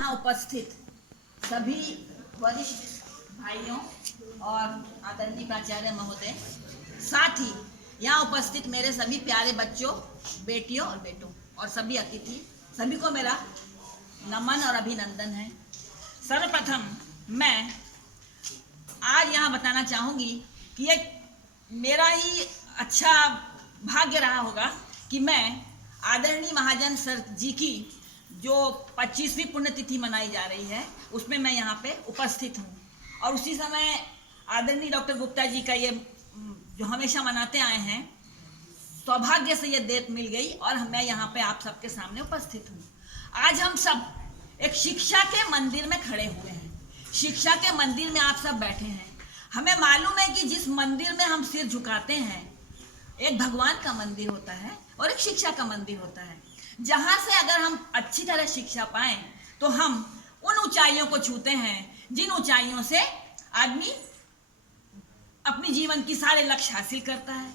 यहाँ उपस्थित सभी वरिष्ठ भाइयों और आदरणीय प्राचार्य महोदय, साथ ही यहाँ उपस्थित मेरे सभी प्यारे बच्चों, बेटियों और बेटों और सभी अतिथि, सभी को मेरा नमन और अभिनंदन है। सर्वप्रथम मैं आज यहाँ बताना चाहूँगी कि ये मेरा ही अच्छा भाग्य रहा होगा कि मैं आदरणीय महाजन सर जी की जो 25वीं पुण्यतिथि मनाई जा रही है उसमें मैं यहाँ पे उपस्थित हूँ। और उसी समय आदरणीय डॉक्टर गुप्ता जी का ये जो हमेशा मनाते आए हैं, सौभाग्य से ये डेट मिल गई और मैं यहाँ पे आप सबके सामने उपस्थित हूँ। आज हम सब एक शिक्षा के मंदिर में खड़े हुए हैं। शिक्षा के मंदिर में आप सब बैठे हैं। हमें मालूम है कि जिस मंदिर में हम सिर झुकाते हैं, एक भगवान का मंदिर होता है और एक शिक्षा का मंदिर होता है, जहाँ से अगर हम अच्छी तरह शिक्षा पाएं तो हम उन ऊंचाइयों को छूते हैं जिन ऊंचाइयों से आदमी अपनी जीवन की सारे लक्ष्य हासिल करता है।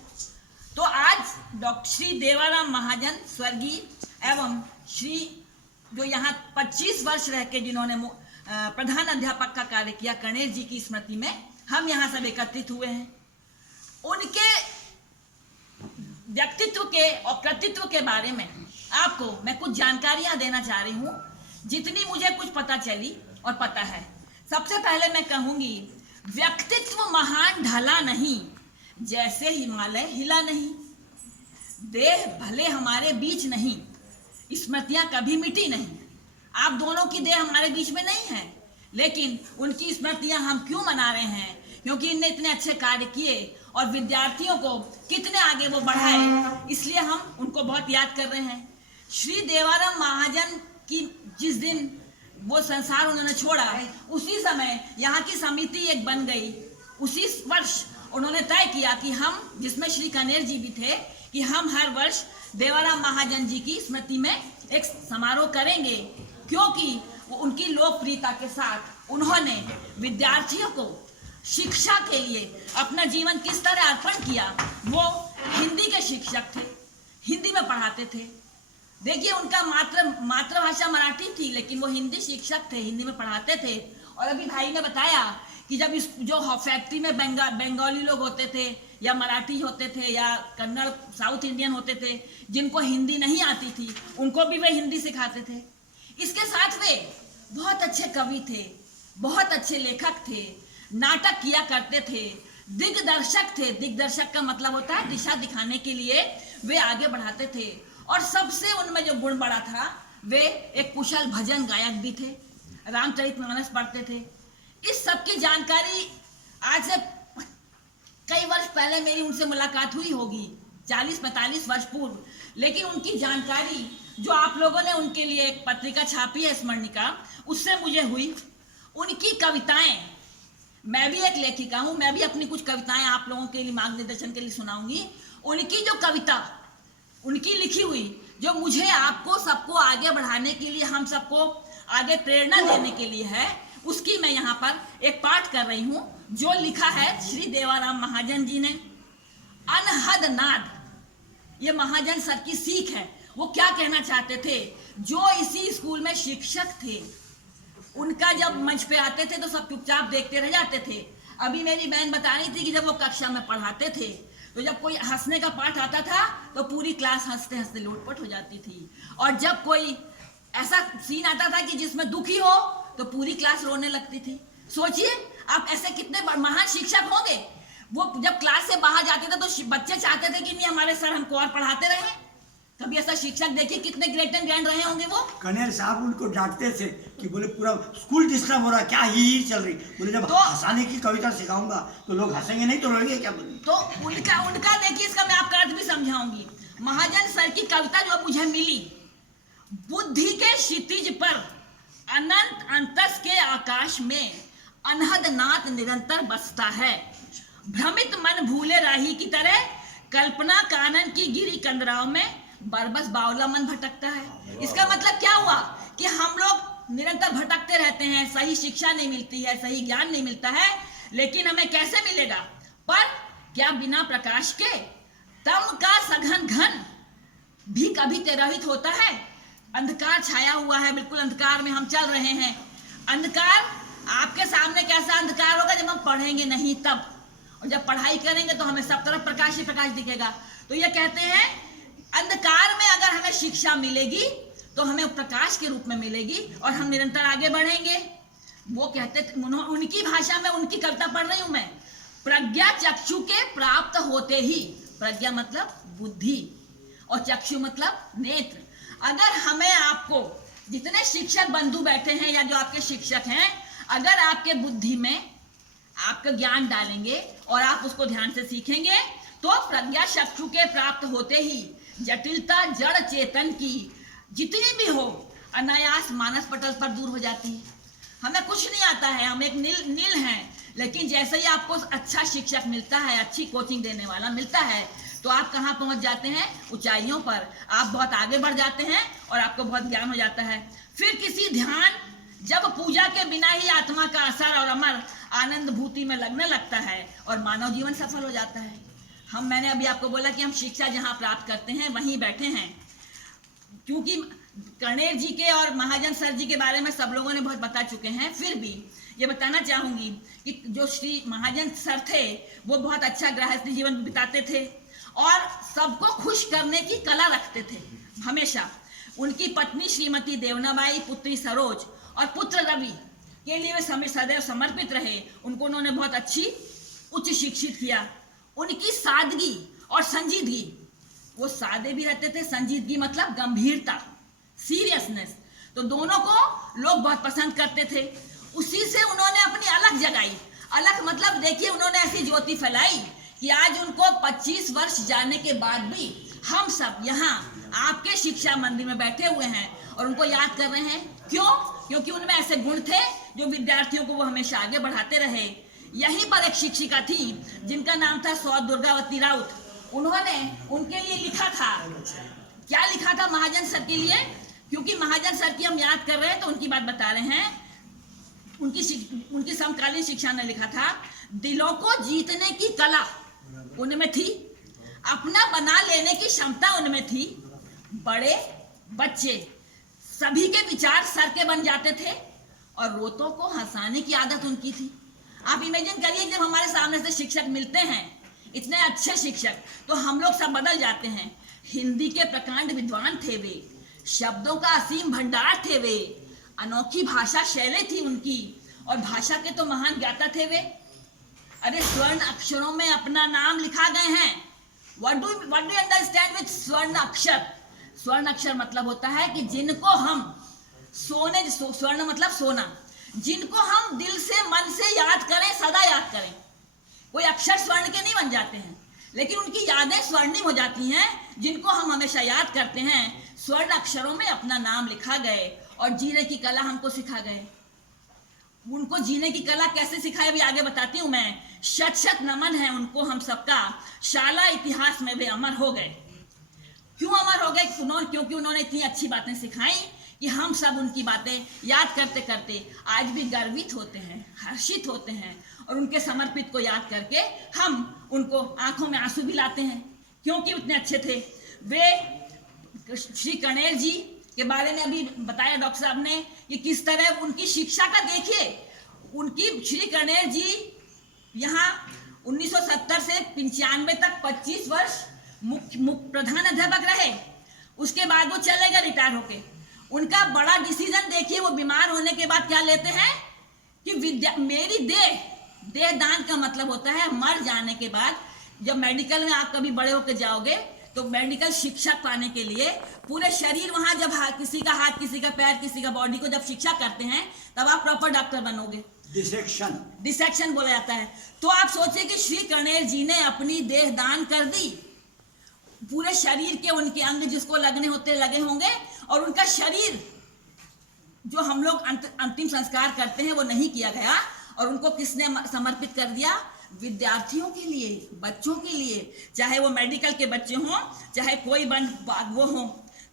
तो आज डॉक्टर श्री देवाराम महाजन स्वर्गीय एवं श्री जो यहाँ 25 वर्ष रह के जिन्होंने प्रधान अध्यापक का कार्य किया, कणेर जी की स्मृति में हम यहाँ सब एकत्रित हुए हैं। उनके व्यक्तित्व के और कृतित्व के बारे में आपको मैं कुछ जानकारियां देना चाह रही हूँ, जितनी मुझे कुछ पता चली और पता है। सबसे पहले मैं कहूँगी, व्यक्तित्व महान ढला नहीं, जैसे हिमालय हिला नहीं। देह भले हमारे बीच नहीं, स्मृतियां कभी मिटी नहीं। आप दोनों की देह हमारे बीच में नहीं है, लेकिन उनकी स्मृतियां हम क्यों मना रहे हैं? क्योंकि इनने इतने अच्छे कार्य किए और विद्यार्थियों को कितने आगे वो बढ़ाए, इसलिए हम उनको बहुत याद कर रहे हैं। श्री देवाराम महाजन की जिस दिन वो संसार उन्होंने छोड़ा, उसी समय यहाँ की समिति एक बन गई। उसी वर्ष उन्होंने तय किया कि हम, जिसमें श्री कणेर जी भी थे, कि हम हर वर्ष देवाराम महाजन जी की स्मृति में एक समारोह करेंगे, क्योंकि उनकी लोकप्रियता के साथ उन्होंने विद्यार्थियों को शिक्षा के लिए अपना जीवन किस तरह अर्पण किया। वो हिंदी के शिक्षक थे, हिंदी में पढ़ाते थे। देखिए, उनका मातृभाषा मराठी थी, लेकिन वो हिंदी शिक्षक थे, हिंदी में पढ़ाते थे। और अभी भाई ने बताया कि जब इस जो फैक्ट्री में बंगाली लोग होते थे या मराठी होते थे या कन्नड़ साउथ इंडियन होते थे, जिनको हिंदी नहीं आती थी, उनको भी वे हिंदी सिखाते थे। इसके साथ वे बहुत अच्छे कवि थे, बहुत अच्छे लेखक थे, नाटक किया करते थे, दिग्दर्शक थे। दिग्दर्शक का मतलब होता है दिशा दिखाने के लिए वे आगे बढ़ाते थे। और सबसे उनमें जो गुण बड़ा था, वे एक कुशल भजन गायक भी थे, रामचरितमानस पढ़ते थे। इस सब की जानकारी आज से कई वर्ष पहले मेरी उनसे मुलाकात हुई होगी, 40-45 वर्ष पूर्व, लेकिन उनकी जानकारी जो आप लोगों ने उनके लिए एक पत्रिका छापी है, स्मरणिका, उससे मुझे हुई। उनकी कविताएं, मैं भी एक लेखिका हूँ, मैं भी अपनी कुछ कविताएं आप लोगों के लिए मार्गदर्शन के लिए सुनाऊंगी। उनकी जो कविता उनकी लिखी हुई, जो मुझे आपको सबको आगे बढ़ाने के लिए, हम सबको आगे प्रेरणा देने के लिए है, उसकी मैं यहाँ पर एक पाठ कर रही हूँ, जो लिखा है श्री देवाराम महाजन जी ने। अनहद नाद, ये महाजन सर की सीख है। वो क्या कहना चाहते थे? जो इसी स्कूल में शिक्षक थे, उनका जब मंच पे आते थे तो सब चुपचाप देखते रह जाते थे। अभी मेरी बहन बता रही थी कि जब वो कक्षा में पढ़ाते थे तो जब कोई हंसने का पाठ आता था तो पूरी क्लास हंसते हंसते लोटपोट हो जाती थी। और जब कोई ऐसा सीन आता था कि जिसमें दुखी हो तो पूरी क्लास रोने लगती थी। सोचिए आप ऐसे कितने महान शिक्षक होंगे। वो जब क्लास से बाहर जाते थे तो बच्चे चाहते थे कि नहीं, हमारे सर हमको और पढ़ाते रहे। कभी ऐसा शिक्षक देखिए कितने ग्रेट एंड ग्रैंड रहे होंगे वो। कणेर साहब उनको डांटते थे कि बोले पूरा स्कूल डिस्टर्ब हो रहा है, क्या ही चल रही। बोले जब हंसाने की कविता सिखाऊंगा तो लोग हंसेंगे नहीं तो रोएंगे क्या? बोले तो उनका देखिए, इसका मैं आपका अर्थ भी समझाऊंगी। महाजन सर की कविता जो मुझे मिली, बुद्धि के क्षितिज पर अनंत अंतस के आकाश में अनहद नाद निरंतर बसता है। भ्रमित मन भूले राही की तरह कल्पना कानन की गिरी कंदराव में बरबस बावला मन भटकता है। इसका मतलब क्या हुआ कि हम लोग निरंतर भटकते रहते हैं, सही शिक्षा नहीं मिलती है, सही ज्ञान नहीं मिलता है। लेकिन हमें कैसे मिलेगा? पर क्या बिना प्रकाश के तम का सघन घन भी कभी तिरोहित होता है? अंधकार छाया हुआ है, बिल्कुल अंधकार में हम चल रहे हैं। अंधकार आपके सामने कैसा अंधकार होगा जब हम पढ़ेंगे नहीं तब, और जब पढ़ाई करेंगे तो हमें सब तरफ प्रकाश ही प्रकाश दिखेगा। तो ये कहते हैं अंधकार में अगर हमें शिक्षा मिलेगी तो हमें प्रकाश के रूप में मिलेगी और हम निरंतर आगे बढ़ेंगे। वो कहते थे, उनकी भाषा में, उनकी कविता पढ़ रही हूं मैं, प्रज्ञा चक्षु के प्राप्त होते ही, प्रज्ञा मतलब बुद्धि और चक्षु मतलब नेत्र। अगर हमें, आपको, जितने शिक्षक बंधु बैठे हैं या जो आपके शिक्षक हैं, अगर आपके बुद्धि में आपका ज्ञान डालेंगे और आप उसको ध्यान से सीखेंगे तो प्रज्ञा चक्षु के प्राप्त होते ही जटिलता जड़ चेतन की जितनी भी हो अनायास मानस पटल पर दूर हो जाती है। हमें कुछ नहीं आता है, हम एक नील हैं, लेकिन जैसे ही आपको अच्छा शिक्षक मिलता है, अच्छी कोचिंग देने वाला मिलता है, तो आप कहाँ पहुंच जाते हैं? ऊंचाइयों पर। आप बहुत आगे बढ़ जाते हैं और आपको बहुत ज्ञान हो जाता है। फिर किसी ध्यान, जब पूजा के बिना ही आत्मा का असर और अमर आनंद भूति में लगने लगता है और मानव जीवन सफल हो जाता है। मैंने अभी आपको बोला कि हम शिक्षा जहाँ प्राप्त करते हैं वहीं बैठे हैं, क्योंकि कर्णेर जी के और महाजन सर जी के बारे में सब लोगों ने बहुत बता चुके हैं। फिर भी ये बताना चाहूंगी कि जो श्री महाजन सर थे वो बहुत अच्छा गृहस्थ जीवन बिताते थे और सबको खुश करने की कला रखते थे हमेशा। उनकी पत्नी श्रीमती देवनाबाई, पुत्री सरोज और पुत्र रवि के लिए वे सदैव समर्पित रहे। उनको उन्होंने बहुत अच्छी उच्च शिक्षित किया। उनकी सादगी और संजीदगी, वो सादे भी रहते थे, संजीदगी मतलब गंभीरता, सीरियसनेस, तो दोनों को लोग बहुत पसंद करते थे। उसी से उन्होंने अपनी अलग जगाई। अलग मतलब देखिए, उन्होंने ऐसी ज्योति फैलाई कि आज उनको 25 वर्ष जाने के बाद भी हम सब यहाँ आपके शिक्षा मंदिर में बैठे हुए हैं और उनको याद कर रहे हैं। क्यों? क्योंकि उनमें ऐसे गुण थे जो विद्यार्थियों को वो हमेशा आगे बढ़ाते रहे। यहीं पर एक शिक्षिका थी जिनका नाम था सौ दुर्गावती राउत। उन्होंने उनके लिए लिखा था, क्या लिखा था महाजन सर के लिए? क्योंकि महाजन सर की हम याद कर रहे हैं तो उनकी बात बता रहे हैं। उनकी समकालीन शिक्षा ने लिखा था, दिलों को जीतने की कला उनमें थी, अपना बना लेने की क्षमता उनमें थी। बड़े बच्चे सभी के विचार सर के बन जाते थे और रोतों को हंसाने की आदत उनकी थी। आप इमेजिन करिए, जब हमारे सामने से शिक्षक मिलते हैं, इतने अच्छे शिक्षक, तो हम लोग सब बदल जाते हैं। हिंदी के प्रकांड विद्वान थे वे, शब्दों का असीम भंडार थे वे, अनोखी भाषा शैली थी उनकी और भाषा के तो महान ज्ञाता थे वे। अरे स्वर्ण अक्षरों में अपना नाम लिखा गए हैं। What do you understand with स्वर्ण अक्षर? स्वर्ण अक्षर मतलब होता है कि जिनको हम स्वर्ण मतलब सोना, जिनको हम दिल से मन से याद करें, सदा याद करें। कोई अक्षर स्वर्ण के नहीं बन जाते हैं, लेकिन उनकी यादें स्वर्णिम हो जाती हैं, जिनको हम हमेशा याद करते हैं। स्वर्ण अक्षरों में अपना नाम लिखा गए और जीने की कला हमको सिखा गए। उनको जीने की कला कैसे सिखाए भी आगे बताती हूँ मैं। शत शत नमन है उनको हम सबका, शाला इतिहास में वे अमर हो गए। क्यों अमर हो गए? क्योंकि उन्होंने इतनी अच्छी बातें सिखाई कि हम सब उनकी बातें याद करते करते आज भी गर्वित होते हैं, हर्षित होते हैं और उनके समर्पित को याद करके हम उनको आंखों में आंसू भी लाते हैं, क्योंकि उतने अच्छे थे वे। श्री कर्णेर जी के बारे में अभी बताया डॉक्टर साहब ने कि किस तरह उनकी शिक्षा का देखिए। उनकी श्री कर्णेर जी यहाँ 1970 से 95 तक 25 वर्ष प्रधान अध्यापक रहे। उसके बाद वो चले गए रिटायर होके। उनका बड़ा डिसीजन देखिए, वो बीमार होने के बाद क्या लेते हैं कि मेरी देह दान का मतलब होता है मर जाने के बाद, जब मेडिकल में आप कभी बड़े होकर जाओगे तो मेडिकल शिक्षा पाने के लिए पूरे शरीर, वहां जब किसी का हाथ, किसी का पैर, किसी का बॉडी को जब शिक्षा करते हैं तब आप प्रॉपर डॉक्टर बनोगे। डिसेक्शन बोला जाता है। तो आप सोचिए कि श्री कर्णेर जी ने अपनी देह दान कर दी, पूरे शरीर के उनके अंग जिसको लगने होते लगे होंगे, और उनका शरीर जो हम लोग अंतिम संस्कार करते हैं वो नहीं किया गया, और उनको किसने समर्पित कर दिया? विद्यार्थियों के लिए, बच्चों के लिए, चाहे वो मेडिकल के बच्चे हों, चाहे कोई वो हो।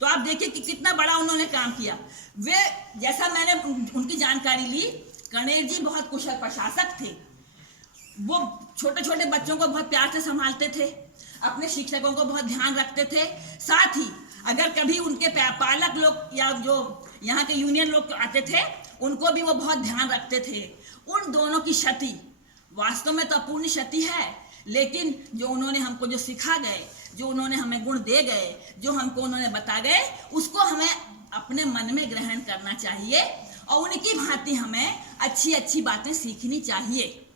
तो आप देखिए कि कितना बड़ा उन्होंने काम किया। वे, जैसा मैंने उनकी जानकारी ली, कर्णेर जी बहुत कुशल प्रशासक थे। वो छोटे छोटे बच्चों को बहुत प्यार से संभालते थे, अपने शिक्षकों को बहुत ध्यान रखते थे, साथ ही अगर कभी उनके पालक लोग या जो यहाँ के यूनियन लोग आते थे, उनको भी वो बहुत ध्यान रखते थे। उन दोनों की क्षति वास्तव में तो अपूर्ण क्षति है, लेकिन जो उन्होंने हमको जो सिखा गए, जो उन्होंने हमें गुण दे गए, जो हमको उन्होंने बता गए, उसको हमें अपने मन में ग्रहण करना चाहिए और उनकी भांति हमें अच्छी अच्छी बातें सीखनी चाहिए।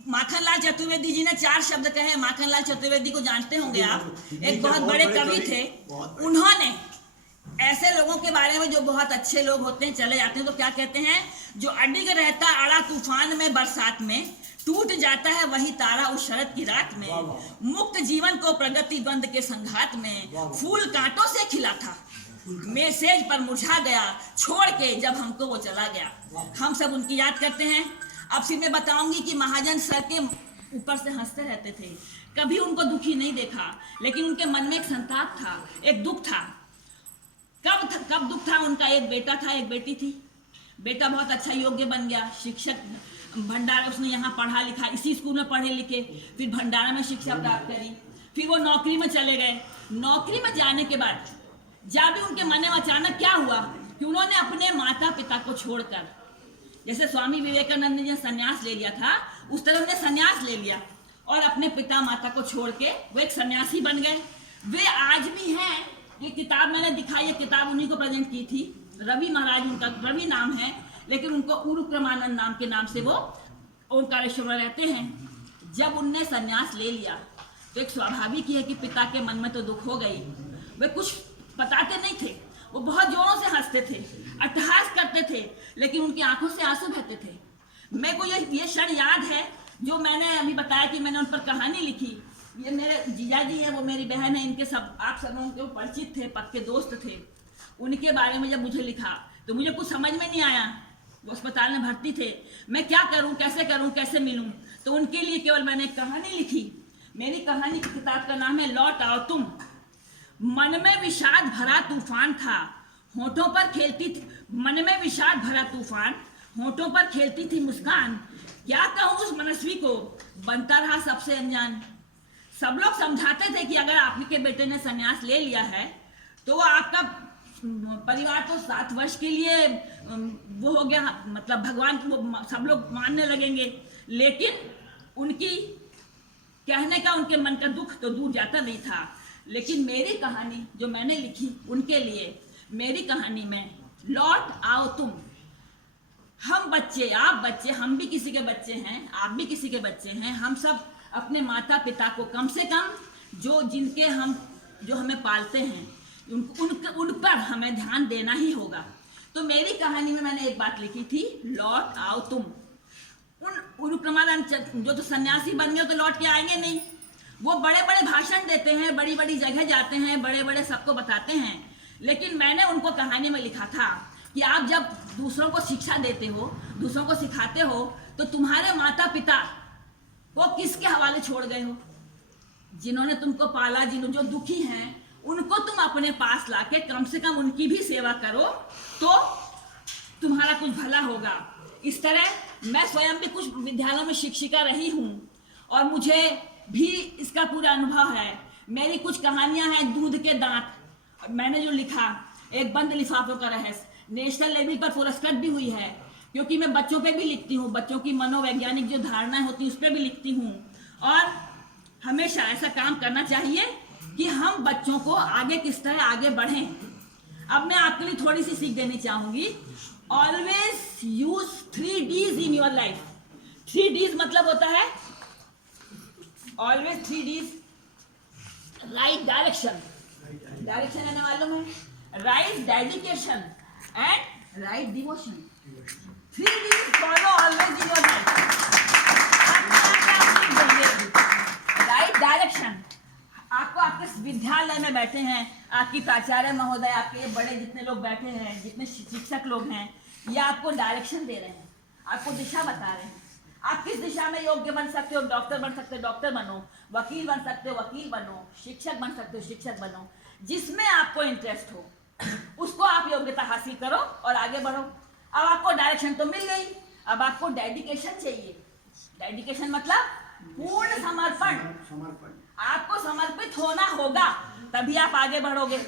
माखनलाल चतुर्वेदी जी ने 4 शब्द कहे। माखनलाल चतुर्वेदी को जानते होंगे आप, एक बहुत बड़े कवि थे। उन्होंने ऐसे लोगों के बारे में जो बहुत अच्छे लोग होते हैं, चले जाते हैं, तो क्या कहते हैं, जो अडिग रहता अड़ा तूफान में बरसात में, टूट जाता है वही तारा उस शरद की रात में, मुक्त जीवन को प्रगति द्वंद के संघात में, फूल कांटों से खिला था, मैसेज पर मुरझा गया, छोड़ के जब हमको वो चला गया। हम सब उनकी याद करते हैं। अब फिर मैं बताऊंगी कि महाजन सर के ऊपर से हंसते रहते थे, कभी उनको दुखी नहीं देखा, लेकिन उनके मन में एक संताप था, एक दुख था। कब दुख था उनका? एक बेटा था, एक बेटी थी। बेटा बहुत अच्छा योग्य बन गया, शिक्षक भंडारा, उसने यहाँ पढ़ा लिखा, इसी स्कूल में पढ़े लिखे, फिर भंडारा में शिक्षा प्राप्त करी, फिर वो नौकरी में चले गए। नौकरी में जाने के बाद जब भी उनके मन में अचानक क्या हुआ कि उन्होंने अपने माता पिता को छोड़कर, जैसे स्वामी विवेकानंद ने संन्यास ले लिया था, उस तरह उन्हें संन्यास ले लिया और अपने पिता माता को छोड़ के वो एक सन्यासी बन गए। वे आज भी हैं। ये किताब मैंने दिखाई, ये किताब उन्हीं को प्रेजेंट की थी। रवि महाराज, उनका रवि नाम है, लेकिन उनको उरुक्रमानंद नाम के नाम से वो ओंकारेश्वर में रहते हैं। जब उनने संन्यास ले लिया तो एक स्वाभाविक ही है कि पिता के मन में तो दुख हो गई। वे कुछ बताते नहीं थे, वो बहुत जोरों से हंसते थे, अट्टहास करते थे, लेकिन उनकी आंखों से आंसू बहते थे। मेरे को ये क्षण याद है, जो मैंने अभी बताया कि मैंने उन पर कहानी लिखी। ये मेरे जीजा जी है, वो मेरी बहन है, इनके सब आप सब उनके परिचित थे, पक्के दोस्त थे। उनके बारे में जब मुझे लिखा तो मुझे कुछ समझ में नहीं आया। वो अस्पताल में भर्ती थे, मैं क्या करूं, कैसे मिलूं। तो उनके लिए केवल मैंने एक कहानी लिखी। मेरी कहानी की किताब का नाम है लौट आओ तुम। मन में विषाद भरा तूफान था, होठों पर खेलती थी, मन में विषाद भरा तूफान, होठों पर खेलती थी मुस्कान। क्या कहूं उस मनस्वी को, बनता रहा सबसे अनजान। सब लोग समझाते थे कि अगर आपके बेटे ने संन्यास ले लिया है तो वो आपका परिवार तो 7 वर्ष के लिए वो हो गया, मतलब भगवान को सब लोग मानने लगेंगे। लेकिन उनकी कहने का, उनके मन का दुख तो दूर जाता नहीं था। लेकिन मेरी कहानी जो मैंने लिखी उनके लिए, मेरी कहानी में लौट आओ तुम। हम बच्चे, आप बच्चे, हम भी किसी के बच्चे हैं, आप भी किसी के बच्चे हैं। हम सब अपने माता पिता को कम से कम जो हमें पालते हैं उन पर हमें ध्यान देना ही होगा। तो मेरी कहानी में मैंने एक बात लिखी थी, लौट आओ तुम। उन क्रमानंद जो तो सन्यासी बन गए तो लौट के आएंगे नहीं। वो बड़े बड़े भाषण देते हैं, बड़ी बड़ी जगह जाते हैं, बड़े बड़े सबको बताते हैं। लेकिन मैंने उनको कहानी में लिखा था कि आप जब दूसरों को शिक्षा देते हो, दूसरों को सिखाते हो, तो तुम्हारे माता पिता वो किसके हवाले छोड़ गए हो? जिन्होंने तुमको पाला, जो दुखी हैं, उनको तुम अपने पास लाके कम से कम उनकी भी सेवा करो तो तुम्हारा कुछ भला होगा। इस तरह मैं स्वयं भी कुछ विद्यालयों में शिक्षिका रही हूँ और मुझे भी इसका पूरा अनुभव है। मेरी कुछ कहानियां हैं, दूध के दांत, मैंने जो लिखा, एक बंद लिफाफों का रहस्य, नेशनल लेवल पर पुरस्कृत भी हुई है, क्योंकि मैं बच्चों पे भी लिखती हूँ, बच्चों की मनोवैज्ञानिक जो धारणाएं होती हैं उस पर भी लिखती हूँ। और हमेशा ऐसा काम करना चाहिए कि हम बच्चों को आगे किस तरह आगे बढ़ें। अब मैं आपके लिए थोड़ी सी सीख देनी चाहूंगी। Always use 3 Ds in your life. 3 Ds मतलब होता है always 3 Ds। Right direction, direction है ना, मालूम है? Right dedication and right devotion. 3 Ds follow always in your life. Right direction, आपको आपके विद्यालय में बैठे हैं, आपकी प्राचार्य महोदय, आपके बड़े जितने लोग बैठे हैं, जितने शिक्षक लोग हैं, ये आपको डायरेक्शन दे रहे हैं, आपको दिशा बता रहे हैं। आप किस दिशा में योग्य बन सकते हो, डॉक्टर बन सकते हो डॉक्टर बनो, वकील बन सकते हो वकील बनो, शिक्षक बन सकते हो शिक्षक बनो। जिसमें आपको इंटरेस्ट हो उसको आप योग्यता हासिल करो और आगे बढ़ो। अब आपको डायरेक्शन तो मिल गई, अब आपको डेडिकेशन चाहिए। डेडिकेशन मतलब पूर्ण समर्पण। आपको समर्पित होना होगा, तभी आप आगे बढ़ोगे।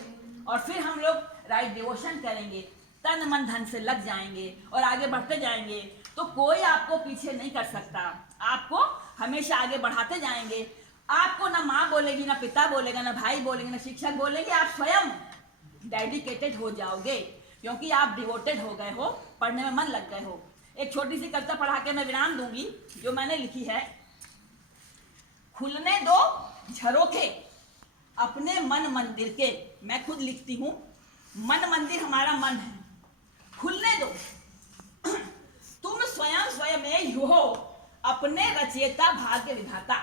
और फिर हम लोग राइट डिवोशन करेंगे, तन मन धन से लग जाएंगे और आगे बढ़ते जाएंगे, तो कोई आपको पीछे नहीं कर सकता। आपको हमेशा आगे बढ़ाते जाएंगे। आपको ना माँ बोलेगी, ना पिता बोलेगा, ना भाई बोलेंगे, ना शिक्षक बोलेंगे। आप स्वयं डेडिकेटेड हो जाओगे, क्योंकि आप डिवोटेड हो गए हो, पढ़ने में मन लग गए हो। एक छोटी सी कविता पढ़ा के मैं विराम दूंगी, जो मैंने लिखी है। खुलने दो झरोखे अपने मन मंदिर के। मैं खुद लिखती हूँ, मन मंदिर हमारा मन है। खुलने दो, तुम स्वयं स्वयं हो अपने रचयिता भाग्य विधाता।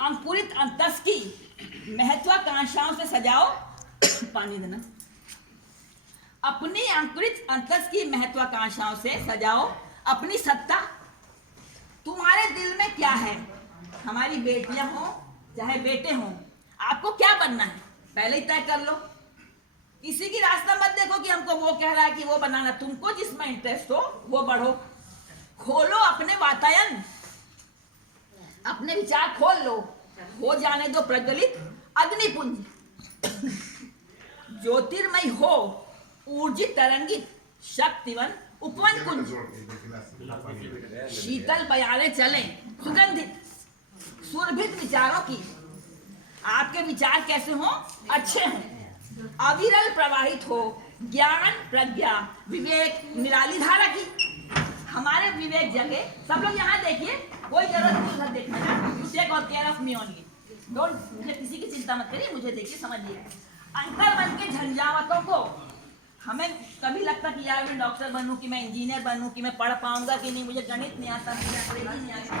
अंकुरित अंतस की महत्वाकांक्षाओं से सजाओ पानी देना। अपनी अंकुरित अंतस की महत्वाकांक्षाओं से सजाओ अपनी सत्ता। तुम्हारे दिल में क्या है? हमारी बेटियां हो चाहे बेटे हों, आपको क्या बनना है पहले ही तय कर लो। किसी की रास्ता मत देखो कि हमको वो कह रहा है कि वो बनाना। तुमको जिसमें इंटरेस्ट हो वो बढ़ो। खोलो अपने वातायन, अपने विचार खोल लो। हो जाने दो प्रज्वलित अग्निपुंज। ज्योतिर्मय हो ऊर्जित तरंगित शक्तिवन उपवन कुंज। शीतल बयारे चले सुगंधित सुरभित विचारों की। आपके विचार कैसे हो? अच्छे हों। अविरल प्रवाहित हो ज्ञान प्रज्ञा विवेक निराली धारा की। हमारे विवेक जगे। सब लोग यहाँ देखिए, कोई जरूरत नहीं उधर देखने का। यू टेक और care of me only. Don't, मुझे किसी की चिंता मत करिए, मुझे देखिए, समझिए। अंतर मन के झंझावतों को, हमें कभी लगता कि यार मैं डॉक्टर बनूं, कि मैं इंजीनियर बनूं, कि मैं पढ़ पाऊंगा कि नहीं, मुझे गणित नहीं आता, मुझे अंग्रेजी नहीं आता।